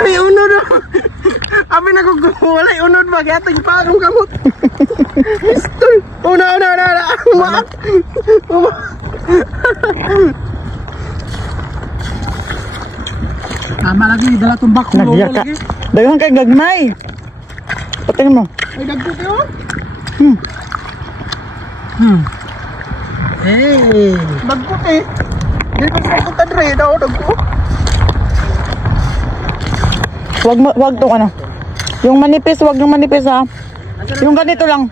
Ay, unod. Abi na ko walay unod ba kaya tag pagong kamot. Mister. Una. Tama lagi dala tumbak ko lagi. Dagang kay gagmay. Patingin mo. Ay dagko kayo. Hey, dagko eh. Di ba sa ko tadre daw dagko. Wag tong ano. Yung manipis, wag yung manipis ha. Yung ganito lang.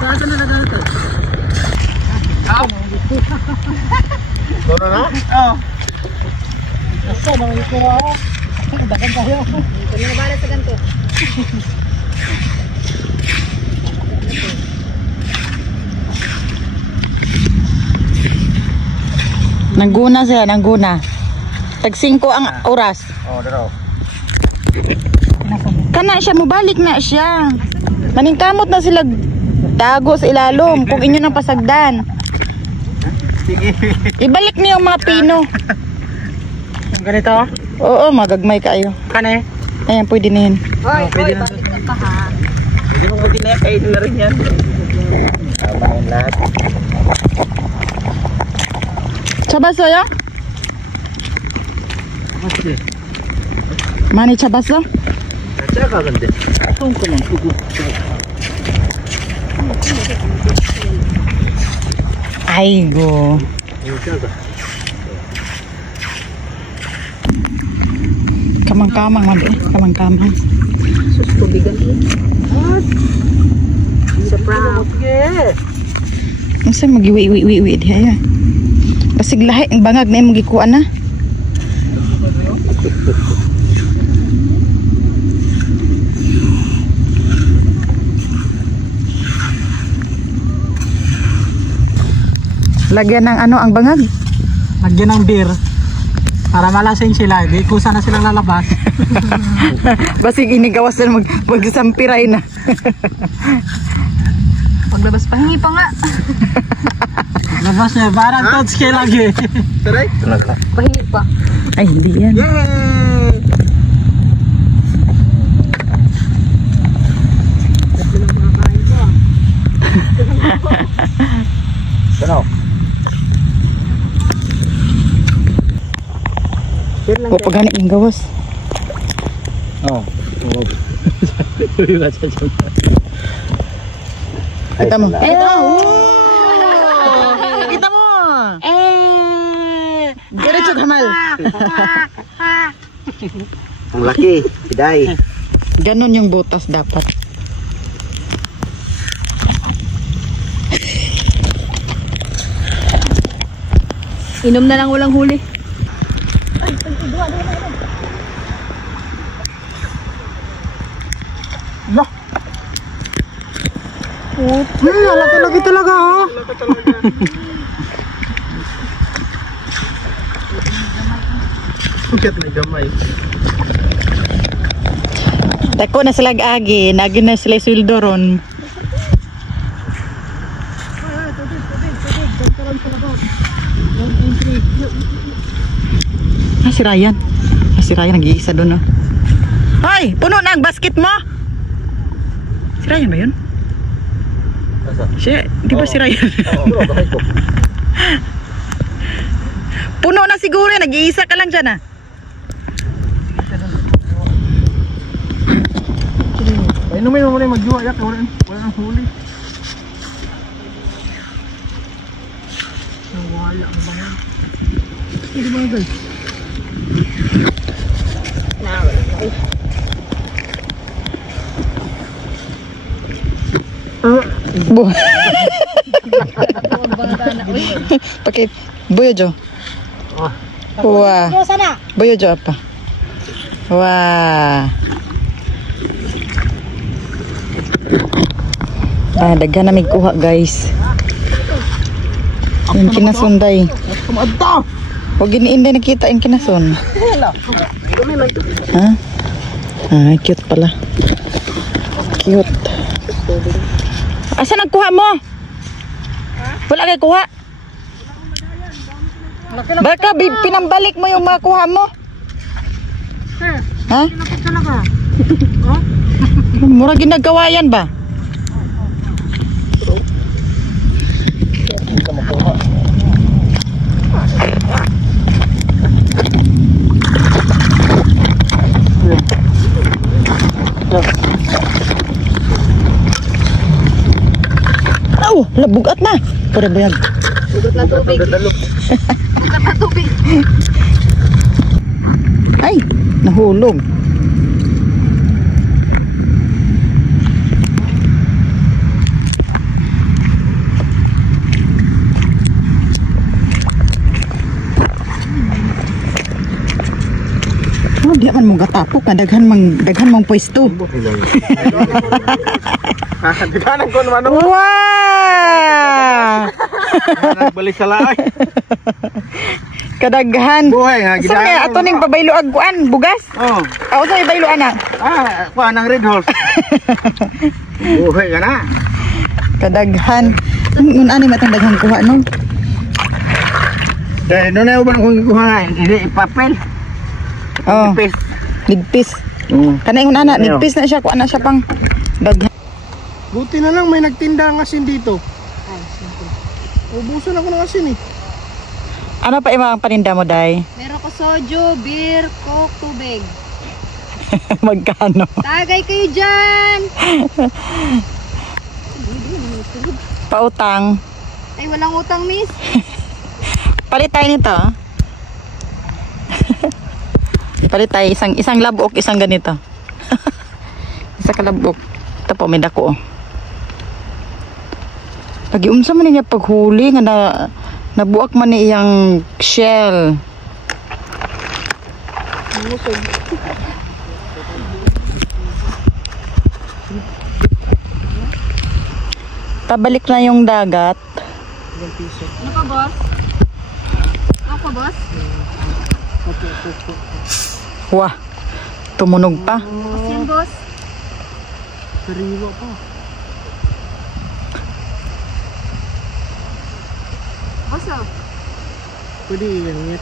Kaasa na ganito. Doon na? Oo. Asa ba yung ko ako? Dagan tayo. Hindi na bala sa ganito. Nangguna siya, nangguna. Tag 5 ang oras. Oo, daro. Kana siya, mubalik na siya. Maningkamot na sila tago sa ilalom kung inyo nang pasagdan. Sige. Ibalik niyo yung mga pino. Ganito? Oo, magagmay kayo. Kane? Ayan, pwede na yun. Pwede na. Hindi mo pwede na kain na rin yan. Tama yung lahat. Chabaso ya? Masih. Mani chabaso? Tsaka ganda. Itong ko man sugo. Aigo. Kamang-kamang man eh, kamang-kamang. Sus, tubigan eh. Sa brown. Masa magiwi-wi-wi diha ya. Basig lahi ang bangag na imong gikuan na. Lagyan ng ano ang bangag? Lagyan ng beer. Para malasing sila, di kusa na silang lalabas. Basig inigawas na magsampiray na. Paglabas pahingi pa nga. Labas niya, parang touch kay lagi. Taray? Pahingi pa. Ay, hindi yan. Yay! Ano? O pagani ng gawas. Oo. Kita mo. Ito! Kita mo. Diretso kamal. Ang laki, piday. Ganon yung butas dapat. Inom na lang walang huli. Lah. Laki-laki talaga ha. Ugat na gamay. Dako na sila agi, nagi na sila sweldo ron. Si Ryan. Si Ryan nag-iisa doon, no? Hoy! Puno na ang basket mo! Si Ryan ba yun? Si, di ba si Ryan? Puno na siguro, nag-iisa ka lang dyan, ah. Inumin mo muna yung magjuwa, yak. Wala nang huli. Wala mo ba yan? Hindi ba guys? Pakai boyo jo. Wah. Boyo jo apa? Wah. Daghan na mig kuha guys. Yung kinasunday. Huwag giniinday nakita yung kinasun. Ha? Ah, cute pala. Cute. Asa nagkuha mo? Wala kayo kuha? Baka pinambalik mo yung mga kuha mo? Ha? Lapit talaga. Mura ginagawa yan ba? Oh, labugat na. Pura bayag. Bugot na tubig. Bugot na tubig. Ay, nahulog. Oh, di man mong gatapok na daghan mang pwesto. Dikanan ko naman. Wow! Nagbalik sa laay. Kadaghan. Buhay nga. Sa kaya ato ning pabaylo agkuan, bugas? Oh. Ako sa ibaylo ana. Kuha ng red horse. Buhay ka na. Kadaghan. Nun ani matang daghan kuha no. Dahil doon na ba kung kuha nga, hindi papel. Oh. Pes. Nigpis. Kana ingon ana, nigpis na siya kuan na siya pang daghan. Buti na lang may nagtinda ng asin dito. Ubusan ako ng asin eh. Ano pa imong paninda mo, Day? Meron ko soju, beer, coke, tubig. Magkano? Tagay kayo dyan! Pautang. Ay, walang utang, miss. Palit tayo nito. Palit tayo isang labok, isang ganito. Isa ka labok. Ito po, may dako. Pag-iunsa man niya paghuli nga nabuak man ni iyang shell. Pabalik na yung dagat. Ano pa, boss? Ano pa, boss? Wah, tumunog pa. Asin, boss. Sariwa pa. Boss, oh. Pwede yan.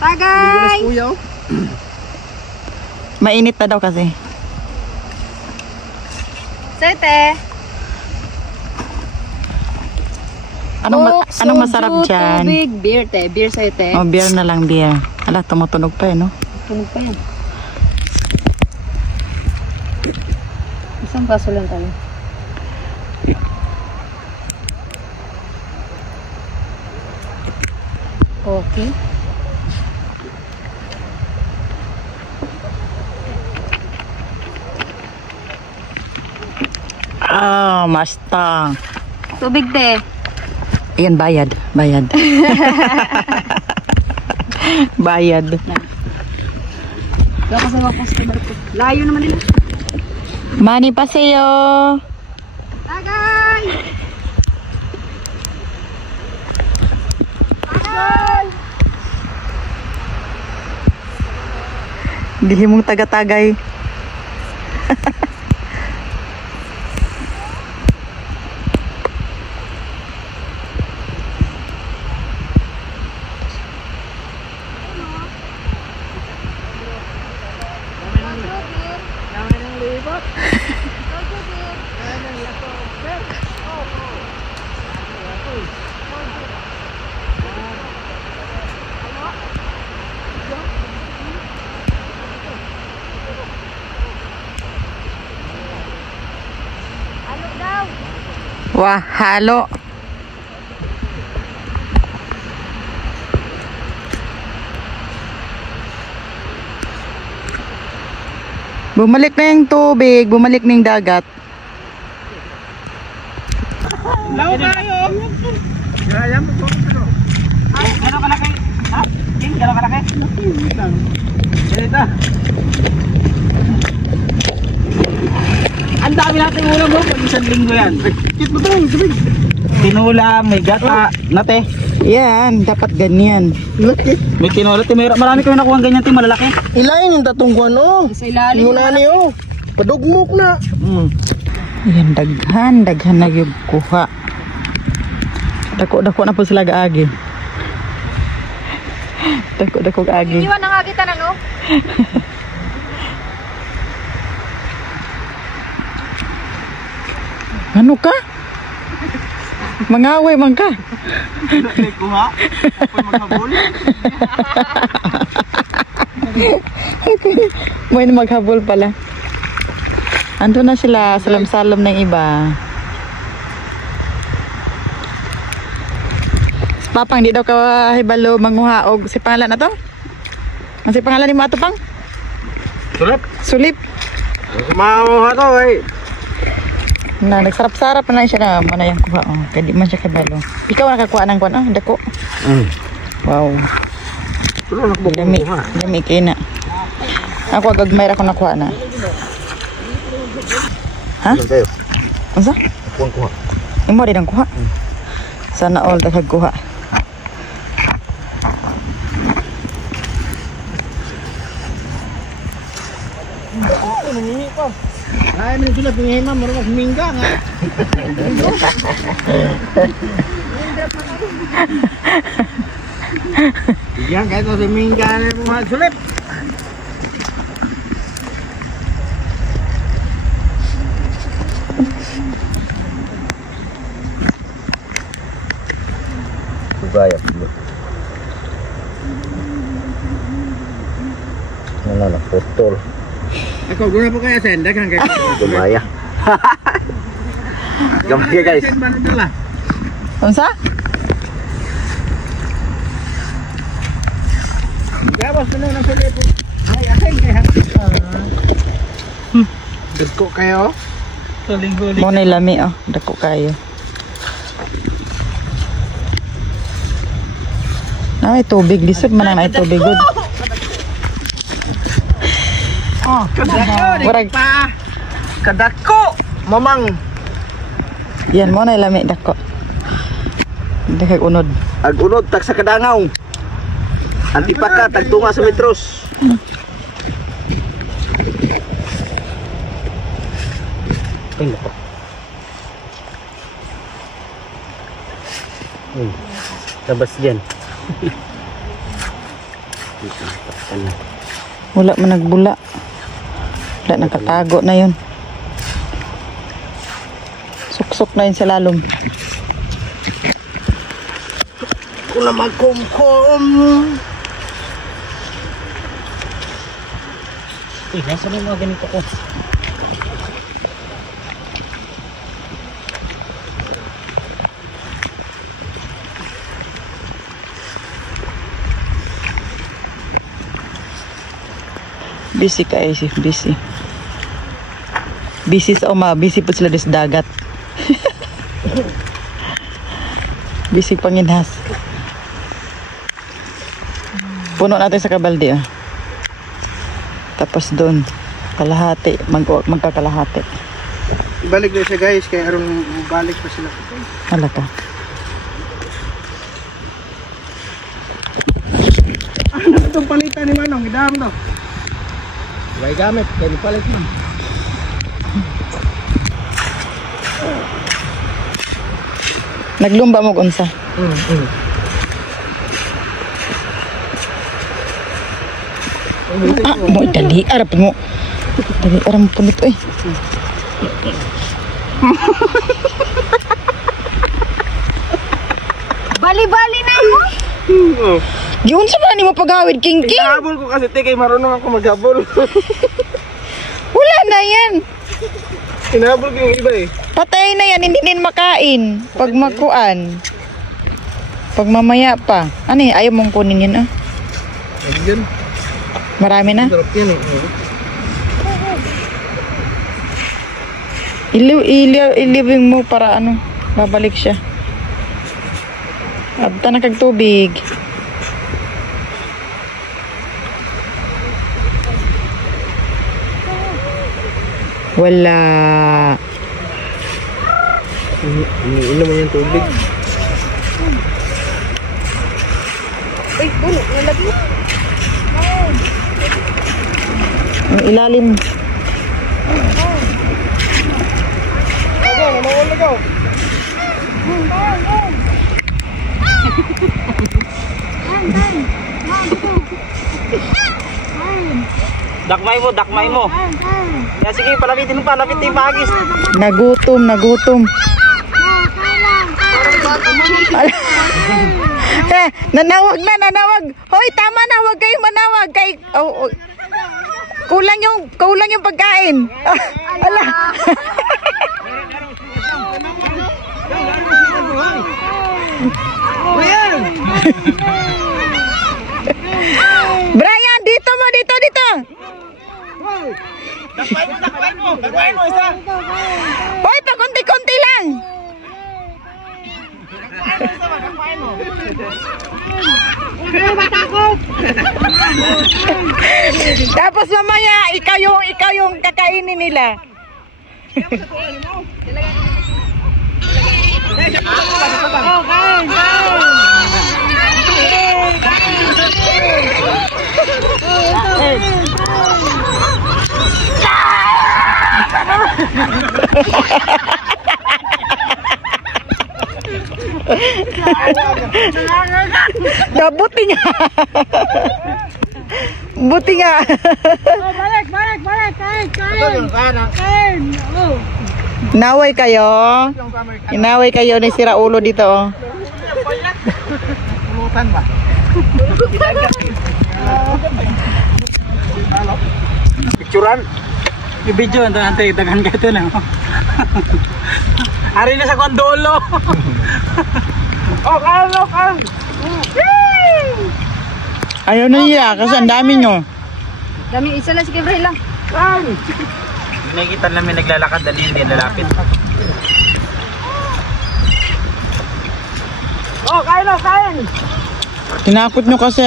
Tagay! Kuya. Mainit na daw kasi. Sete. Anong masarap dyan? Tubig, beer, te. Beer, sete. Oh, beer na lang, beer. Ala, tumutunog pa eh, no? Tunog pa yan. Isang baso lang tayo. Okay. Ah, masta. Tubig, te. Ayan, bayad. Bayad. Bayad. Dapat sa mga customer ko. Layo naman nila. Mani pa sa'yo. Tagay! Tagay! Dili mong taga-tagay. Wah, halo. Bumalik na yung tubig, bumalik na yung dagat. Law kayo. Gaya mo po. Ay, gano'n ka laki? Ha? Gano'n ka laki? Ganito. Ang dami natin ulam mo pag isang linggo yan. Kit mo tayo, sabig. Tinulam, may gata, nate. Yan, dapat ganyan. Laki. May tinulat, marami kami nakuha ganyan, malalaki. Ilayin yung tatungguan, oh. Sa ilalim. Yung nani, oh. Padugmok na. Yan, daghan na yung kuha. Dako na po sila gaagi. Dako gaagi. Iwan na nga kita na, no? Ano ka? Mangaway man ka. May kuha. Apoy maghabol. May maghabol pala. Ando na sila, salam-salam ng iba. Papang, di daw ka hibalo manguha og si pangalan na to? Ang si pangalan ni mo ato pang? Sulip. Sulip. Mamuha to eh. Na nagsarap-sarap na lang siya na manayang kuha. Oh, kaya di man siya hibalo. Ikaw nakakuha ng kuha, dako. Wow. Tulo na ko Dami, dami kay na. Ako agagmayra ko nakuha na. Ha? Unsa? Kuha. Imo rin ang kuha. Sana all daghag kuha. Ay, may sulat ng hima, marunong humingga nga. Yan, kahit na humingga na yung mga sulit. Gaya dulu. Mana putol. Ako guna po kaya senda kan kayak gumaya. Gumaya guys. Unsa? Gawas na nang sulit po. Ay, akin kaya. Dagko kayo. Tuling-huling. Mo na lami oh, dako kayo. Ay, tubig. Lisod man ang ay tubig. Good. Oh, kadako. Murag. Kadako. Mamang. Yan mo na lami dako. Dagag unod. Ag-unod, tag sa kadangaw. Antipaka, tagtunga sa metros. Ay, nako. Labas dyan. Wala man nagbula. Wala nakatago na yun. Suksok na yun sa lalom. Kung na magkumkum. Nasa na yung mga ganito ko. Busy ka si busy. Busy sa uma, busy po sila sa dagat. Busy panginhas. Puno natin sa kabalde. Tapos doon, kalahati, magkakalahati. Ibalik na siya guys, kaya aron balik pa sila. Hala ka. Ano itong palitan ni Manong? Idam to. May gamit, kaya palit mo. Naglumba mo unsa? Mo dali arap mo. Dali arap mo punit oy. Bali-bali na mo. Giun sa man mo pagawid king. Habol ko kasi kay marunong ako maghabol. Wala na yan. Hinabol ko yung iba eh. Patay na yan, hindi din makain. Pag makuan. Pag mamaya pa. Ano eh, ayaw mong kunin yun ah. Yun. Marami na. Sarap yan eh. Ilibing mo para ano, babalik siya. Abta na kag tubig. Wala. Iniinom mo yung tubig. Uy, puno. Nalagay. Ang ilalim. Dakmay mo. Ya, sige, palapitin mo, Magis. Nagutom. Nanawag. Hoy, tama na, huwag kayong manawag. Kulang yung pagkain. Ala. Brian, dito. Dakmain mo isa. Hoy, pakunti-kunti lang. Dakmain mo. Tapos mamaya, ikaw yung kakainin nila. Buti nga. Kain. Oh. Inaway kayo ni sira ulo dito. Oh. Pulutan ba? Picturean. I-video, antay, daghan ka ito na. Ari na sa kondolo. Kan. Ayaw na niya kasi ang dami nyo. Dami, isa lang si Gabriel lang. Nakikita namin naglalakad, dali hindi lalapit. Kain. Tinakot nyo kasi.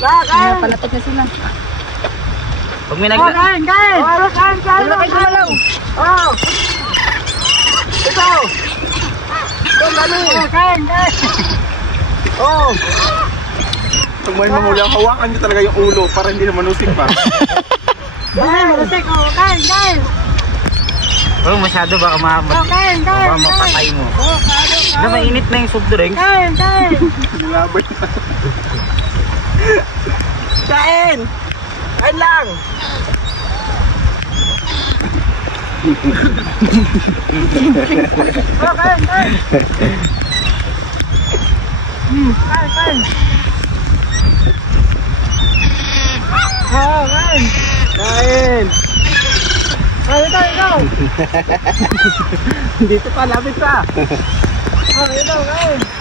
Palapit na sila. Pag may Kain. Wala kayo gumalaw. Ito. Kain. Pag may mamula, hawakan nyo talaga yung ulo para hindi na manusik pa. Kain. Oh, masyado baka mapatay mo. Na mainit na yung soft drink. Kain. Labay na. Kain lang. Kain. Dito pa, lapit pa.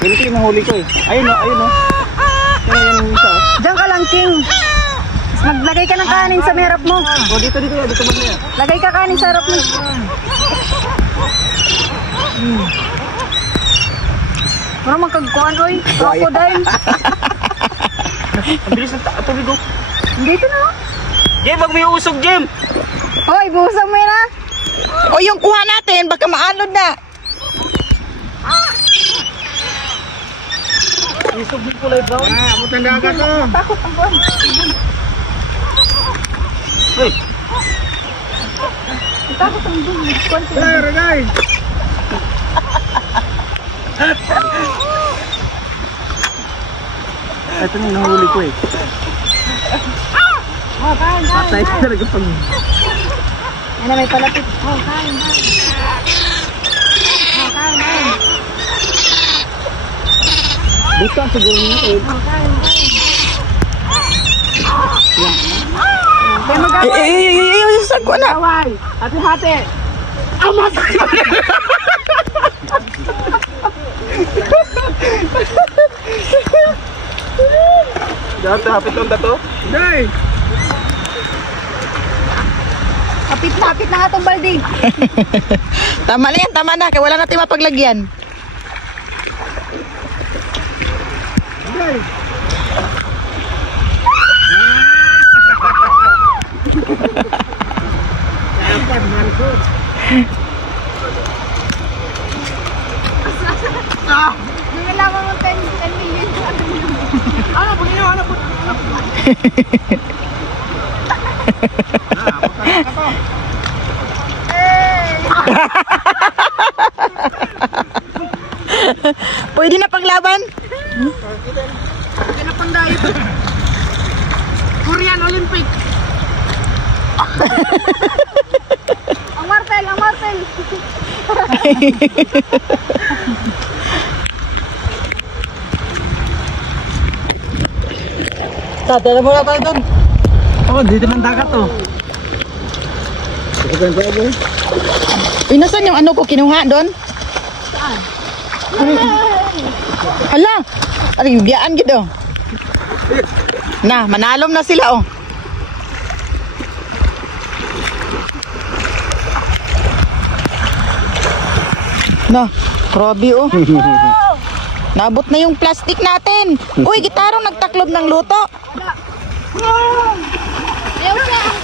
Hindi ko yung mahuli ko eh. Ayun o. Ayun yung isa o. Diyan ka lang, King. Maglagay ka ng kanin sa merap mo. O, dito magmaya. Lagay ka kanin sa harap mo. Parang magkagkuhan, oy. Crocodile. Ang bilis ng tubig o. Dito na. Jem, wag may usog, Jem. Hoy, buhusan mo yun, ha? O yung kuha natin, baka maalod na. Usog yung kulay brown. Abot ng dagat to. Takot ang buwan. Uy, Takot ang buwan. Guys. ito na yung nahuli ko eh. Patay ka talaga pag... Ano, may palapit. Kain. Buta siguro nyo eh. Saan ko na? Hati-hati. Dati hapit ang dato. Day. Kapit na nga itong balde. Tama na yan, tama na. Kaya wala natin mapaglagyan. Day. Dapat malikot. Nangalaman mo 10 million. Ano po? Pwede na paglaban? Kaya na pang diet. Korean Olympic. Ang martel, ang martel. Tara muna tayo doon. Oh, dito ng dagat oh. Inasan yung ano ko kinuha doon? Hala! Ay, biyaan gitu. Na, manalom na sila oh. Na, grabe oh. Nabot na yung plastic natin. Uy, gitarong nagtaklob ng luto. Ayaw siya ang